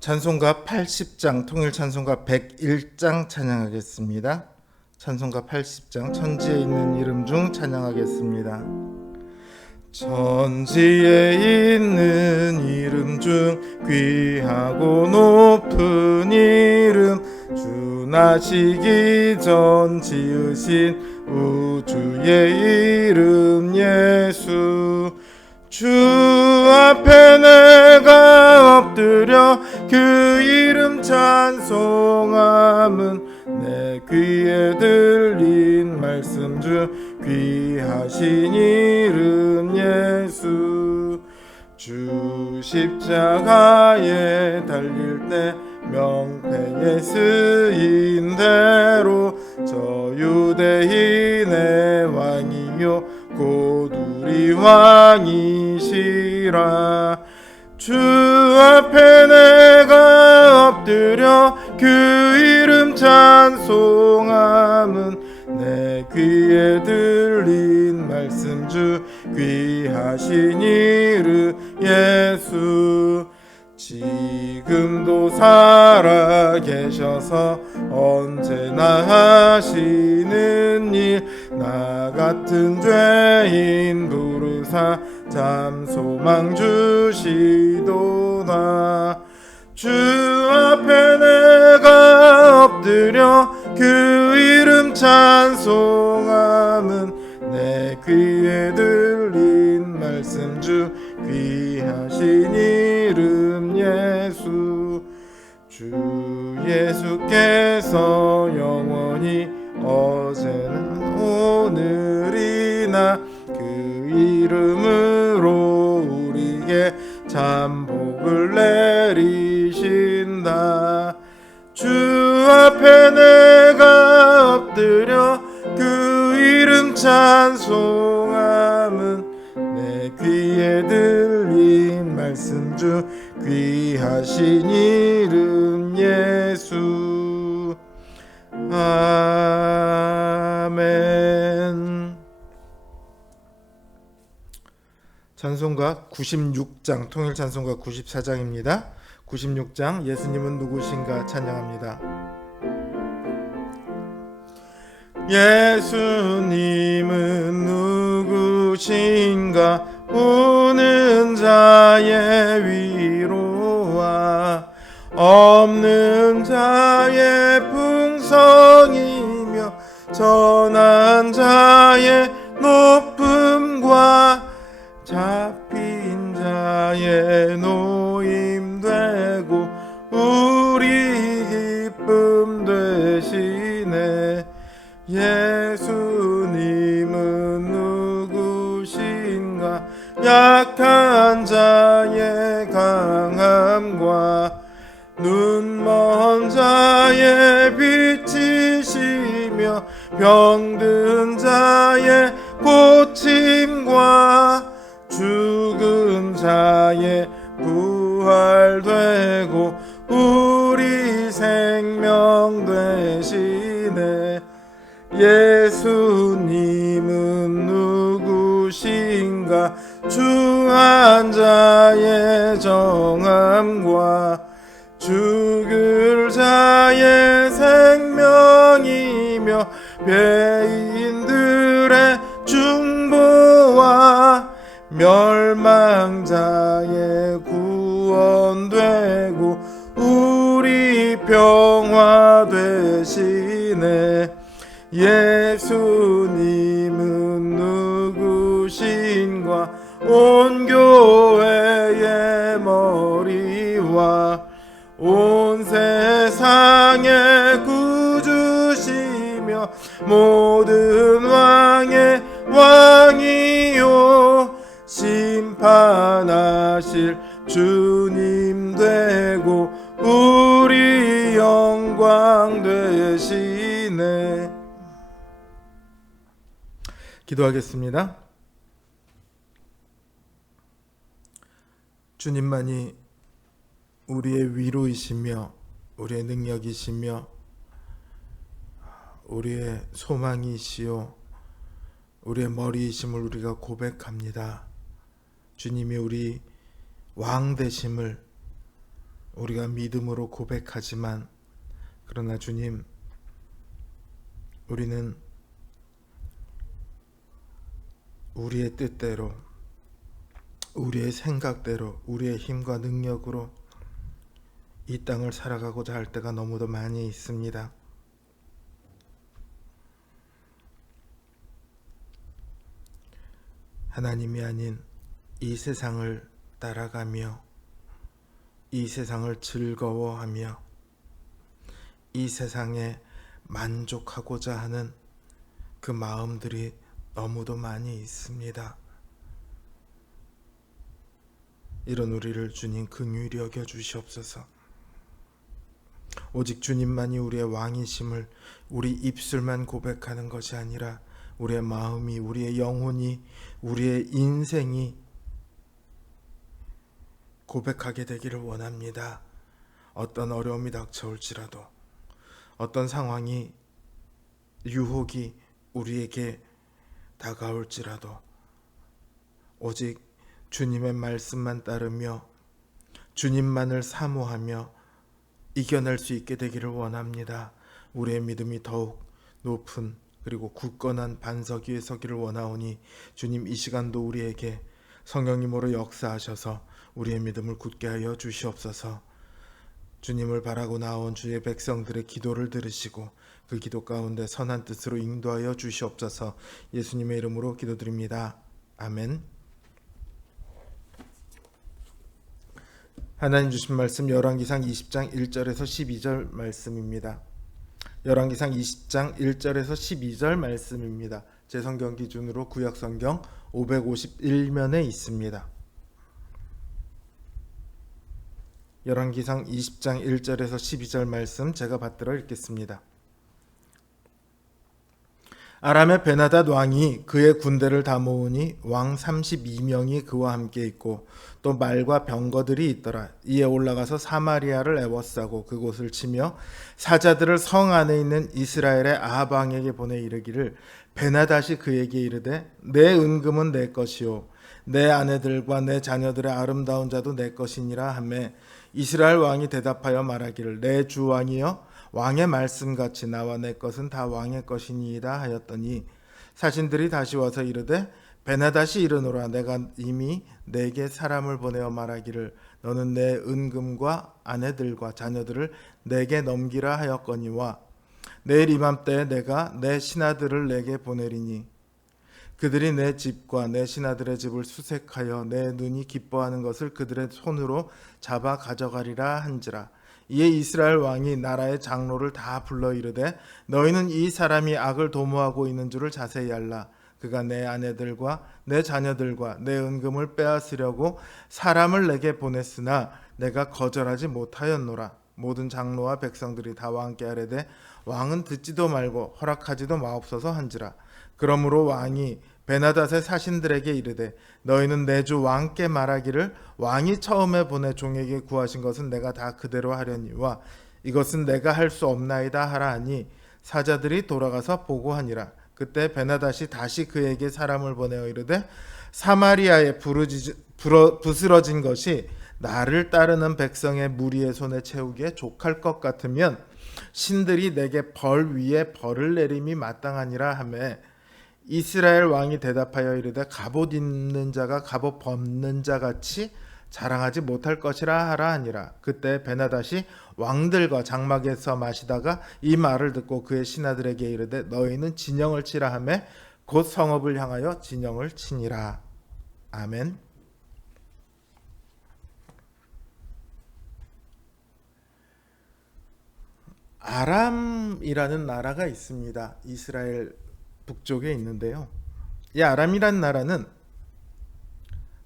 찬송가 80장, 통일 찬송가 101장 찬양하겠습니다. 찬송가 80장, 천지에 있는 이름 중 찬양하겠습니다. 천지에 있는 이름 중 귀하고 높은 이름, 주 나시기 전 지으신 우주의 이름 예수. 주 앞에 내가 엎드려 그 이름 찬송함은 내 귀에 들린 말씀 중 귀하신 이름 예수. 주 십자가에 달릴 때 명패에 쓰인 대로 저 유대인의 왕이요 곧 우리 왕이시라. 주 앞에 내가 엎드려 그 이름 찬송함은 내 귀에 들린 말씀 중 귀하신 이름 예수. 지금도 살아 계셔서 언제나 하시는 일, 나 같은 죄인 부르사 참 소망 주시도다. 주 앞에 내가 엎드려 그 이름 찬송함은 내 귀에 들린 말씀 중 귀하신 이름 예수. 주 예수께서 영원히 어제나 오늘이나 그 이름으로 우리에게 참 복을 내리신다. 주 앞에 내가 엎드려 그 이름 찬송함은 내 귀에 들린 말씀 중 귀하신 이름 예수. 아멘. 찬송가 96장, 통일 찬송가 94장입니다. 96장, 예수님은 누구신가 찬양합니다. 예수님은 누구신가, 우는 자의 위로와 없는 자의 풍성이며 전한 자의 높음과 잡힌 자의 노임되고 우리 기쁨 되시네. 예수님은 누구신가, 약한 자의 강함과 눈먼 자의 빛이시며 병든 자의 고침과 죽은 자의 부활되고 우리 생명 되시네. 예수님은 누구신가, 주한 자의 정함과 죽을 자의 생명이며 죄인들의 중보와 멸망자의 구원되고 우리 평화 되시네. 예수님은 누구신가, 온 교회의 머리와 온 세상의 구주시며 모든 왕의 왕이요 심판하실 주님 되고 우리 영광 되시네. 기도하겠습니다. 주님만이 우리의 위로이시며 우리의 능력이시며 우리의 소망이시요 우리의 머리이심을 우리가 고백합니다. 주님이 우리 왕 되심을 우리가 믿음으로 고백하지만 그러나 주님, 우리는 우리의 뜻대로, 우리의 생각대로, 우리의 힘과 능력으로 이 땅을 살아가고자 할 때가 너무도 많이 있습니다. 하나님이 아닌 이 세상을 따라가며 이 세상을 즐거워하며 이 세상에 만족하고자 하는 그 마음들이 너무도 많이 있습니다. 이런 우리를 주님 긍휼히 여겨 주시옵소서. 오직 주님만이 우리의 왕이심을 우리 입술만 고백하는 것이 아니라 우리의 마음이, 우리의 영혼이, 우리의 인생이 고백하게 되기를 원합니다. 어떤 어려움이 닥쳐올지라도, 어떤 상황이, 유혹이 우리에게 다가올지라도 오직 주님의 말씀만 따르며 주님만을 사모하며 이겨낼 수 있게 되기를 원합니다. 우리의 믿음이 더욱 높은 그리고 굳건한 반석 위에 서기를 원하오니 주님, 이 시간도 우리에게 성령님으로 역사하셔서 우리의 믿음을 굳게 하여 주시옵소서. 주님을 바라고 나온 주의 백성들의 기도를 들으시고 그 기도 가운데 선한 뜻으로 인도하여 주시옵소서. 예수님의 이름으로 기도드립니다. 아멘. 하나님 주신 말씀 열왕기상 20장 1절에서 12절 말씀입니다. 열왕기상 20장 1절에서 12절 말씀입니다. 제 성경 기준으로 구약 성경 551면에 있습니다. 열왕기상 20장 1절에서 12절 말씀 제가 받들어 읽겠습니다. 아람의 베나닷 왕이 그의 군대를 다 모으니 왕 32명이 그와 함께 있고 또 말과 병거들이 있더라. 이에 올라가서 사마리아를 애워싸고 그곳을 치며 사자들을 성 안에 있는 이스라엘의 아합 왕에게 보내 이르기를, 베나닷이 그에게 이르되 내 은금은 내 것이요 내 아내들과 내 자녀들의 아름다운 자도 내 것이니라 하매, 이스라엘 왕이 대답하여 말하기를, 내 주 왕이여 왕의 말씀같이 나와 내 것은 다 왕의 것이니이다 하였더니, 사신들이 다시 와서 이르되 베나닷이 이르노라, 내가 이미 내게 사람을 보내어 말하기를 너는 내 은금과 아내들과 자녀들을 내게 넘기라 하였거니와 내일 이맘때에 내가 내 신하들을 내게 보내리니 그들이 내 집과 내 신하들의 집을 수색하여 내 눈이 기뻐하는 것을 그들의 손으로 잡아 가져가리라 한지라. 이에 이스라엘 왕이 나라의 장로를 다 불러 이르되 너희는 이 사람이 악을 도모하고 있는 줄을 자세히 알라. 그가 내 아내들과 내 자녀들과 내 은금을 빼앗으려고 사람을 내게 보냈으나 내가 거절하지 못하였노라. 모든 장로와 백성들이 다 왕께 아뢰되 왕은 듣지도 말고 허락하지도 마옵소서 한지라. 그러므로 왕이 베나닷의 사신들에게 이르되 너희는 내 주 왕께 말하기를, 왕이 처음에 보내 종에게 구하신 것은 내가 다 그대로 하려니와 이것은 내가 할 수 없나이다 하라 하니, 사자들이 돌아가서 보고하니라. 그때 베나닷이 다시 그에게 사람을 보내어 이르되 사마리아에 부스러진 것이 나를 따르는 백성의 무리의 손에 채우기에 족할 것 같으면 신들이 내게 벌 위에 벌을 내림이 마땅하니라 하매, 이스라엘 왕이 대답하여 이르되 갑옷 입는 자가 갑옷 벗는 자 같이 자랑하지 못할 것이라 하라 하니라. 그때 베나닷이 왕들과 장막에서 마시다가 이 말을 듣고 그의 신하들에게 이르되 너희는 진영을 치라 하매 곧 성읍을 향하여 진영을 치니라. 아멘. 아람이라는 나라가 있습니다. 이스라엘 북쪽에 있는데요. 이 아람이라는 나라는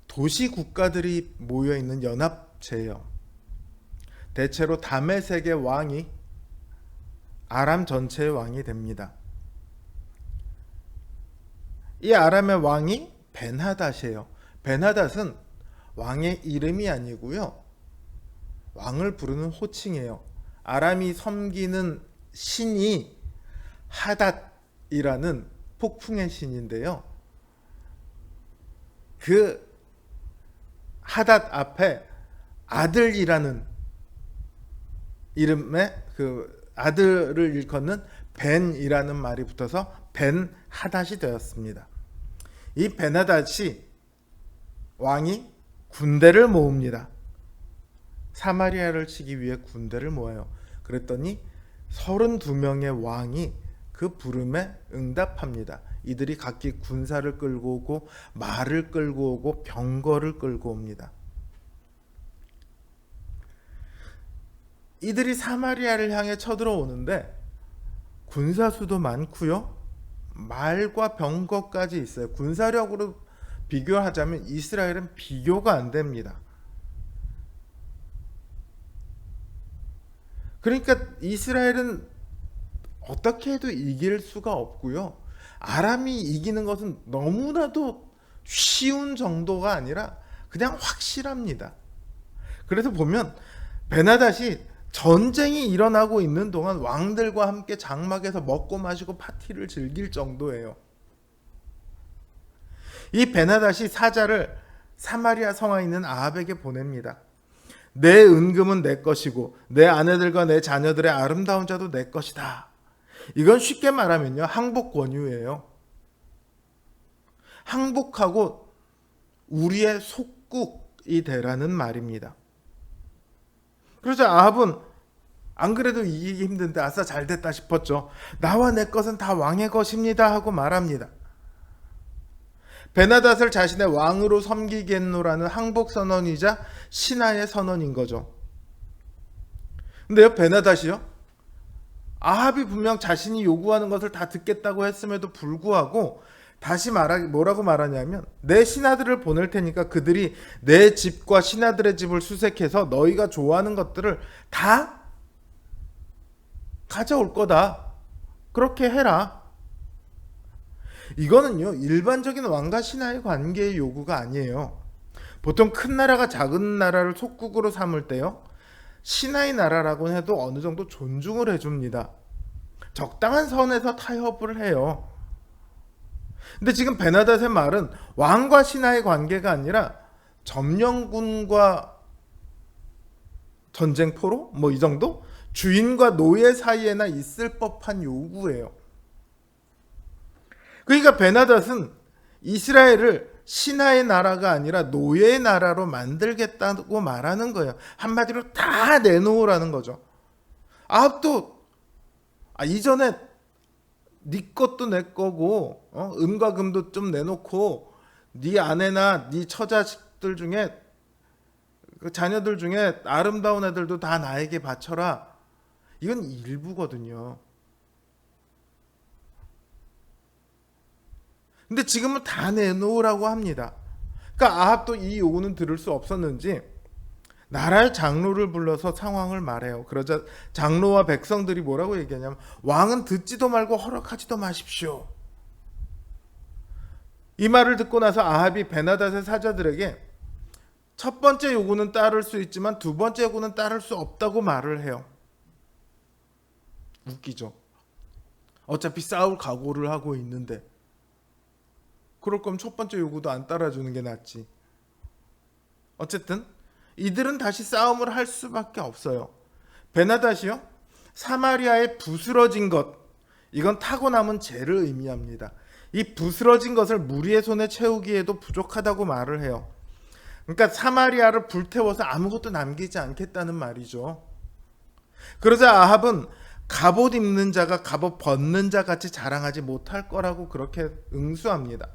도시 국가들이 모여 있는 연합체예요. 대체로 다메섹의 왕이 아람 전체의 왕이 됩니다. 이 아람의 왕이 베나닷이에요. 베나닷은 왕의 이름이 아니고요, 왕을 부르는 호칭이에요. 아람이 섬기는 신이 하닷이라는 폭풍의 신인데요, 그 하닷 앞에 아들이라는 이름에 그 아들을 일컫는 벤이라는 말이 붙어서 벤 하닷이 되었습니다. 이 벤 하닷이 왕이 군대를 모읍니다. 사마리아를 치기 위해 군대를 모아요. 그랬더니 32명의 왕이 그 부름에 응답합니다. 이들이 각기 군사를 끌고 오고 말을 끌고 오고 병거를 끌고 옵니다. 이들이 사마리아를 향해 쳐들어오는데 군사수도 많고요. 말과 병거까지 있어요. 군사력으로 비교하자면 이스라엘은 비교가 안 됩니다. 그러니까 이스라엘은 어떻게 해도 이길 수가 없고요. 아람이 이기는 것은 너무나도 쉬운 정도가 아니라 그냥 확실합니다. 그래서 보면 베나닷이 전쟁이 일어나고 있는 동안 왕들과 함께 장막에서 먹고 마시고 파티를 즐길 정도예요. 이 베나닷이 사자를 사마리아 성에 있는 아합에게 보냅니다. 내 은금은 내 것이고 내 아내들과 내 자녀들의 아름다운 자도 내 것이다. 이건 쉽게 말하면요, 항복 권유예요. 항복하고 우리의 속국이 되라는 말입니다. 그러자 아합은 안 그래도 이기기 힘든데 아싸 잘됐다 싶었죠. 나와 내 것은 다 왕의 것입니다 하고 말합니다. 베나닷을 자신의 왕으로 섬기겠노라는 항복 선언이자 신하의 선언인 거죠. 근데요, 베나닷이요, 아합이 분명 자신이 요구하는 것을 다 듣겠다고 했음에도 불구하고 다시 뭐라고 말하냐면, 내 신하들을 보낼 테니까 그들이 내 집과 신하들의 집을 수색해서 너희가 좋아하는 것들을 다 가져올 거다. 그렇게 해라. 이거는요, 일반적인 왕과 신하의 관계의 요구가 아니에요. 보통 큰 나라가 작은 나라를 속국으로 삼을 때요, 신하의 나라라고 해도 어느 정도 존중을 해줍니다. 적당한 선에서 타협을 해요. 근데 지금 베나닷의 말은 왕과 신하의 관계가 아니라 점령군과 전쟁포로 뭐 이 정도? 주인과 노예 사이에나 있을 법한 요구예요. 그러니까 베나닷은 이스라엘을 신하의 나라가 아니라 노예의 나라로 만들겠다고 말하는 거예요. 한마디로 다 내놓으라는 거죠. 아합도 이전에 네 것도 내 거고 은과 금도 좀 내놓고 네 아내나 네 처자식들 중에 그 자녀들 중에 아름다운 애들도 다 나에게 바쳐라. 이건 일부거든요. 근데 지금은 다 내놓으라고 합니다. 그러니까 아합도 이 요구는 들을 수 없었는지 나라의 장로를 불러서 상황을 말해요. 그러자 장로와 백성들이 뭐라고 얘기하냐면, 왕은 듣지도 말고 허락하지도 마십시오. 이 말을 듣고 나서 아합이 베나닷의 사자들에게 첫 번째 요구는 따를 수 있지만 두 번째 요구는 따를 수 없다고 말을 해요. 웃기죠. 어차피 싸울 각오를 하고 있는데 그럴 거면 첫 번째 요구도 안 따라주는 게 낫지. 어쨌든 이들은 다시 싸움을 할 수밖에 없어요. 베나닷이요, 사마리아의 부스러진 것, 이건 타고 남은 죄를 의미합니다. 이 부스러진 것을 무리의 손에 채우기에도 부족하다고 말을 해요. 그러니까 사마리아를 불태워서 아무것도 남기지 않겠다는 말이죠. 그러자 아합은 갑옷 입는 자가 갑옷 벗는 자 같이 자랑하지 못할 거라고 그렇게 응수합니다.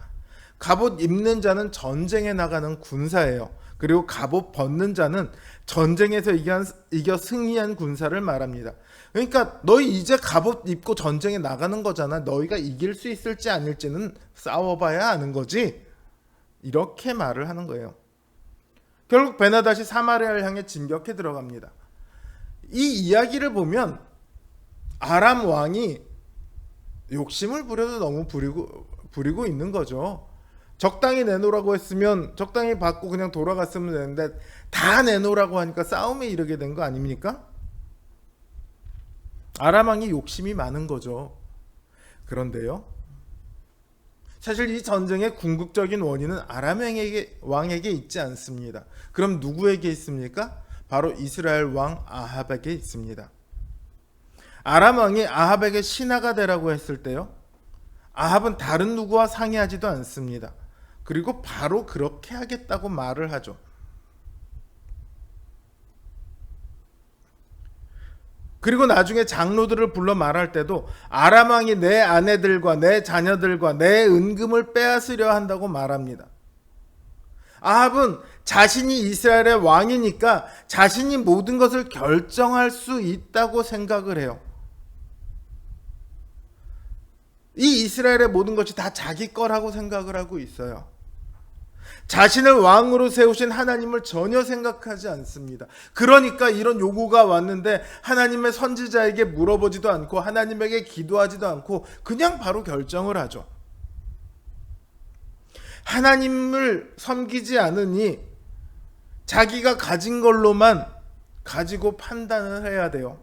갑옷 입는 자는 전쟁에 나가는 군사예요. 그리고 갑옷 벗는 자는 전쟁에서 이겨 승리한 군사를 말합니다. 그러니까 너희 이제 갑옷 입고 전쟁에 나가는 거잖아. 너희가 이길 수 있을지 아닐지는 싸워봐야 아는 거지. 이렇게 말을 하는 거예요. 결국 베나닷이 사마리아를 향해 진격해 들어갑니다. 이 이야기를 보면 아람 왕이 욕심을 부려도 너무 부리고 있는 거죠. 적당히 내놓으라고 했으면 적당히 받고 그냥 돌아갔으면 되는데 다 내놓으라고 하니까 싸움에 이르게 된 거 아닙니까? 아람 왕이 욕심이 많은 거죠. 그런데요, 사실 이 전쟁의 궁극적인 원인은 아람 왕에게 있지 않습니다. 그럼 누구에게 있습니까? 바로 이스라엘 왕 아합에게 있습니다. 아람 왕이 아합에게 신하가 되라고 했을 때요, 아합은 다른 누구와 상의하지도 않습니다. 그리고 바로 그렇게 하겠다고 말을 하죠. 그리고 나중에 장로들을 불러 말할 때도 아람 왕이 내 아내들과 내 자녀들과 내 은금을 빼앗으려 한다고 말합니다. 아합은 자신이 이스라엘의 왕이니까 자신이 모든 것을 결정할 수 있다고 생각을 해요. 이 이스라엘의 모든 것이 다 자기 거라고 생각을 하고 있어요. 자신을 왕으로 세우신 하나님을 전혀 생각하지 않습니다. 그러니까 이런 요구가 왔는데 하나님의 선지자에게 물어보지도 않고 하나님에게 기도하지도 않고 그냥 바로 결정을 하죠. 하나님을 섬기지 않으니 자기가 가진 걸로만 가지고 판단을 해야 돼요.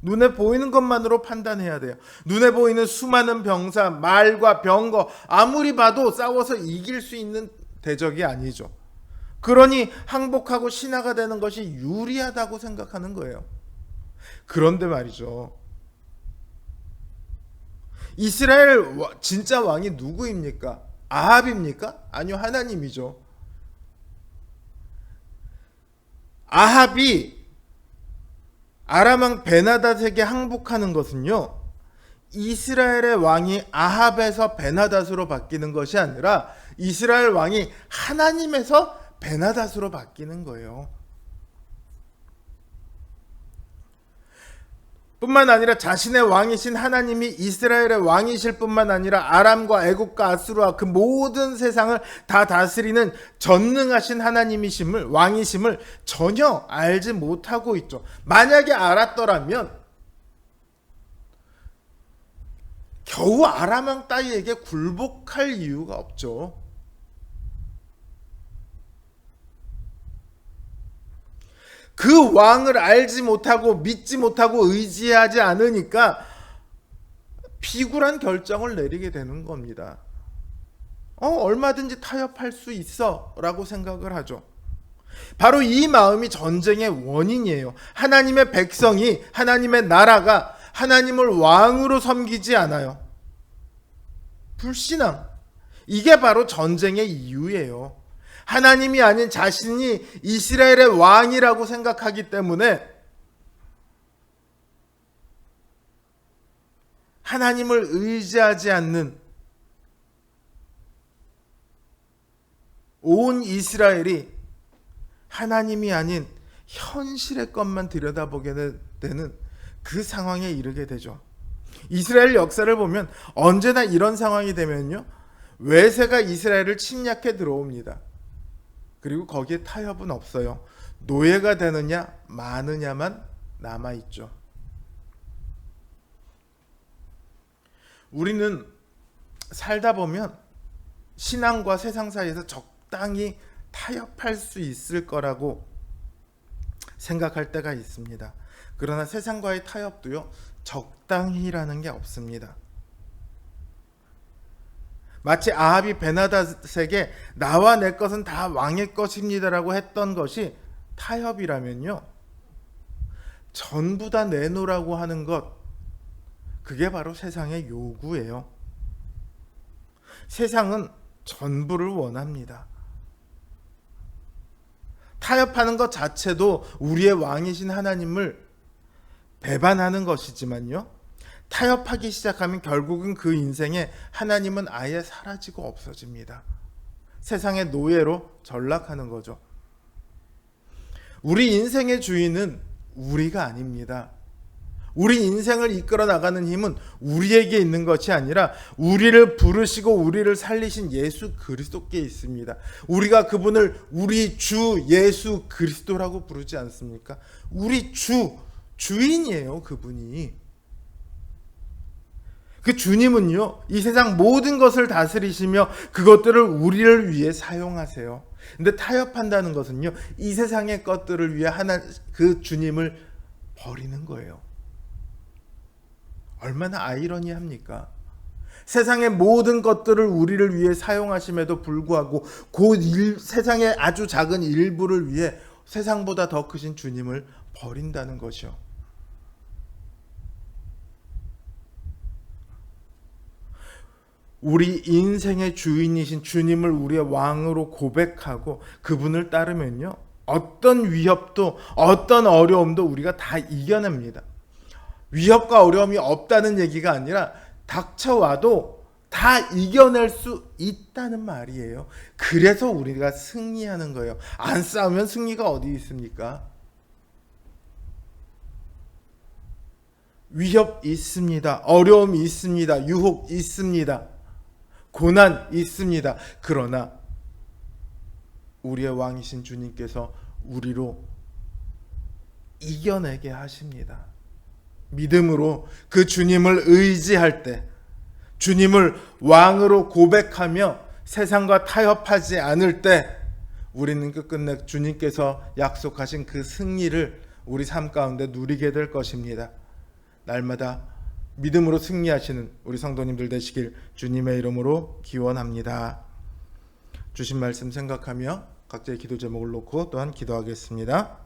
눈에 보이는 것만으로 판단해야 돼요. 눈에 보이는 수많은 병사, 말과 병거, 아무리 봐도 싸워서 이길 수 있는 대적이 아니죠. 그러니 항복하고 신하가 되는 것이 유리하다고 생각하는 거예요. 그런데 말이죠, 이스라엘 진짜 왕이 누구입니까? 아합입니까? 아니요, 하나님이죠. 아합이 아람 왕 베나닷에게 항복하는 것은요, 이스라엘의 왕이 아합에서 베나닷으로 바뀌는 것이 아니라 이스라엘 왕이 하나님에서 베나닷으로 바뀌는 거예요. 뿐만 아니라 자신의 왕이신 하나님이 이스라엘의 왕이실 뿐만 아니라 아람과 애국과 아수르와 그 모든 세상을 다 다스리는 전능하신 하나님이심을, 왕이심을 전혀 알지 못하고 있죠. 만약에 알았더라면 겨우 아람 왕 따위에게 굴복할 이유가 없죠. 그 왕을 알지 못하고 믿지 못하고 의지하지 않으니까 비굴한 결정을 내리게 되는 겁니다. 얼마든지 타협할 수 있어 라고 생각을 하죠. 바로 이 마음이 전쟁의 원인이에요. 하나님의 백성이, 하나님의 나라가 하나님을 왕으로 섬기지 않아요. 불신앙. 이게 바로 전쟁의 이유예요. 하나님이 아닌 자신이 이스라엘의 왕이라고 생각하기 때문에 하나님을 의지하지 않는 온 이스라엘이 하나님이 아닌 현실의 것만 들여다보게 되는 그 상황에 이르게 되죠. 이스라엘 역사를 보면 언제나 이런 상황이 되면요, 외세가 이스라엘을 침략해 들어옵니다. 그리고 거기에 타협은 없어요. 노예가 되느냐 마느냐만 남아있죠. 우리는 살다 보면 신앙과 세상 사이에서 적당히 타협할 수 있을 거라고 생각할 때가 있습니다. 그러나 세상과의 타협도요, 적당히라는 게 없습니다. 마치 아합이 베나닷에게 나와 내 것은 다 왕의 것입니다라고 했던 것이 타협이라면요, 전부 다 내놓으라고 하는 것, 그게 바로 세상의 요구예요. 세상은 전부를 원합니다. 타협하는 것 자체도 우리의 왕이신 하나님을 배반하는 것이지만요, 타협하기 시작하면 결국은 그 인생에 하나님은 아예 사라지고 없어집니다. 세상의 노예로 전락하는 거죠. 우리 인생의 주인은 우리가 아닙니다. 우리 인생을 이끌어 나가는 힘은 우리에게 있는 것이 아니라 우리를 부르시고 우리를 살리신 예수 그리스도께 있습니다. 우리가 그분을 우리 주 예수 그리스도라고 부르지 않습니까? 우리 주인이에요, 그분이. 그 주님은요, 이 세상 모든 것을 다스리시며 그것들을 우리를 위해 사용하세요. 근데 타협한다는 것은요, 이 세상의 것들을 위해 그 주님을 버리는 거예요. 얼마나 아이러니합니까? 세상의 모든 것들을 우리를 위해 사용하심에도 불구하고 세상의 아주 작은 일부를 위해 세상보다 더 크신 주님을 버린다는 것이요. 우리 인생의 주인이신 주님을 우리의 왕으로 고백하고 그분을 따르면요, 어떤 위협도 어떤 어려움도 우리가 다 이겨냅니다. 위협과 어려움이 없다는 얘기가 아니라 닥쳐와도 다 이겨낼 수 있다는 말이에요. 그래서 우리가 승리하는 거예요. 안 싸우면 승리가 어디 있습니까? 위협 있습니다. 어려움이 있습니다. 유혹 있습니다. 고난 있습니다. 그러나 우리의 왕이신 주님께서 우리로 이겨내게 하십니다. 믿음으로 그 주님을 의지할 때, 주님을 왕으로 고백하며 세상과 타협하지 않을 때, 우리는 끝끝내 주님께서 약속하신 그 승리를 우리 삶 가운데 누리게 될 것입니다. 날마다 믿음으로 승리하시는 우리 성도님들 되시길 주님의 이름으로 기원합니다. 주신 말씀 생각하며 각자의 기도 제목을 놓고 또한 기도하겠습니다.